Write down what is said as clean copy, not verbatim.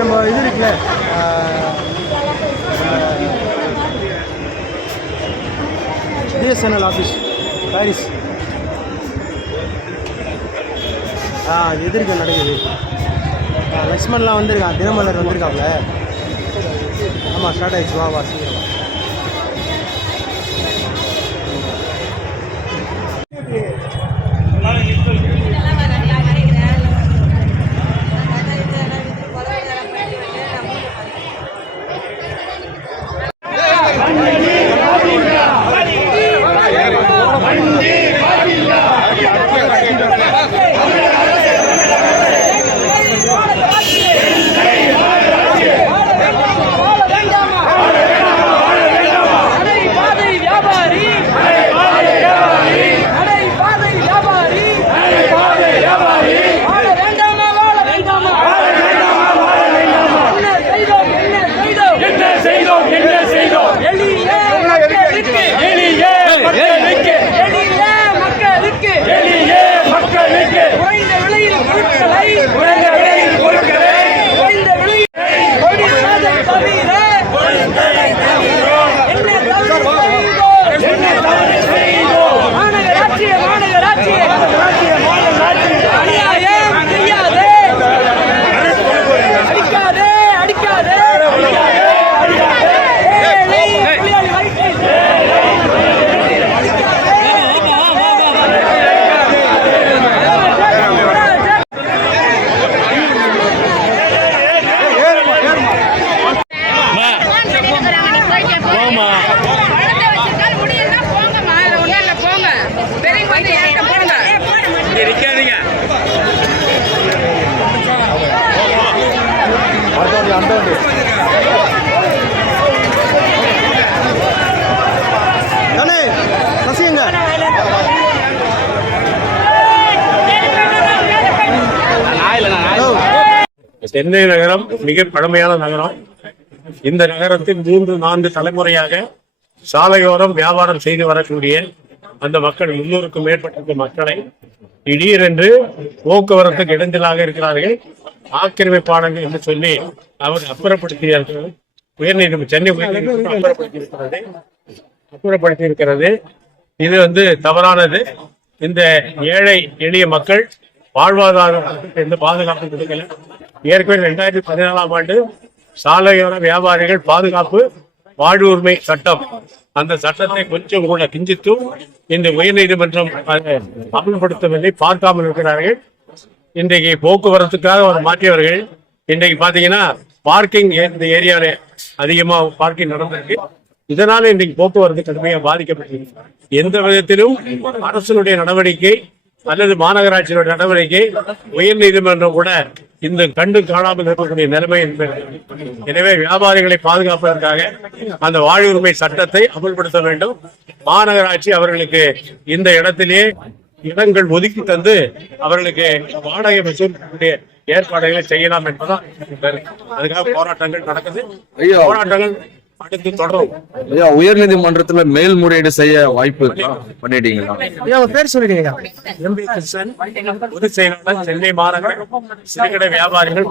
நம்ம இது இருக்குல்ல பிஎஸ்என்எல் ஆஃபீஸ் பாரிஸ் எதிர்க்க நடக்குது. லக்ஷ்மண்லாம் வந்திருக்கான், தினமலர் வந்திருக்காப்ல. ஆமாம், ஸ்டார்ட் ஆகிடுச்சு. வா சீக்கிரம். சென்னை நகரம் மிக பழமையான நகரம். இந்த நகரத்தில் 3-4 தலைமுறையாக சாலையோரம் வியாபாரம் செய்து வரக்கூடிய அந்த மக்கள் 300க்கும் மேற்பட்ட மக்களை திடீரென்று போக்குவரத்துக்கு இடைஞ்சலாக இருக்கிறார்கள், ஆக்கிரமிப்பாளர்கள் என்று சொல்லி அவர் அப்புறப்படுத்தியார்கள். சென்னை உயர்நீதிமன்றம் அப்புறப்படுத்தி இருக்கிறது. இது தவறானது. இந்த ஏழை எளிய மக்கள் வாழ்வாதாரத்திற்கு எந்த பாதுகாப்பு கொடுக்கல. ஏற்கனவே 2014ஆம் ஆண்டு சாலையோர வியாபாரிகள் பாதுகாப்பு வாழ்வு உரிமை சட்டம், அந்த சட்டத்தை கொஞ்சம் கூட கிஞ்சித்தும் இந்த உயர்நீதிமன்றம் அமல்படுத்தவில்லை, பார்க்காமல் இருக்கிறார்கள். இன்றைக்கு போக்குவரத்துக்காக ஒரு மாற்றியவர்கள் இன்றைக்கு பாத்தீங்கன்னா பார்க்கிங் இந்த ஏரியாவில் அதிகமாக பார்க்கிங் நடந்திருக்கு. இதனால இன்றைக்கு போக்குவரத்து கடுமையாக பாதிக்கப்பட்டிருக்கு. எந்த விதத்திலும் அரசினுடைய நடவடிக்கை அல்லது மாநகராட்சியினுடைய நடவடிக்கை உயர்நீதிமன்றம் கூட இந்த கண்டு காணாமல் இருக்கக்கூடிய நிலைமை என்பது. எனவே வியாபாரிகளை பாதுகாப்பதற்காக அந்த வாழ்வுரிமை சட்டத்தை அமல்படுத்த வேண்டும். மாநகராட்சி அவர்களுக்கு இந்த இடத்திலே இடங்கள் ஒதுக்கி தந்து அவர்களுக்கு வாடகை வசூலிக்கக்கூடிய ஏற்பாடுகளை செய்யலாம் என்பதுதான். அதுக்காக போராட்டங்கள் நடக்குது. போராட்டங்கள் அடுத்து தொடரும். உயர்நீதிமன்றத்துல மேல்முறையீடு செய்ய வாய்ப்பு பண்ணிட்டீங்களா? பேர் சொல்லிட்டீங்க. எம்பி கிருஷ்ணன், பொதுச் செயலாளர், சென்னை மாநகர சிறுகடை வியாபாரிகள்.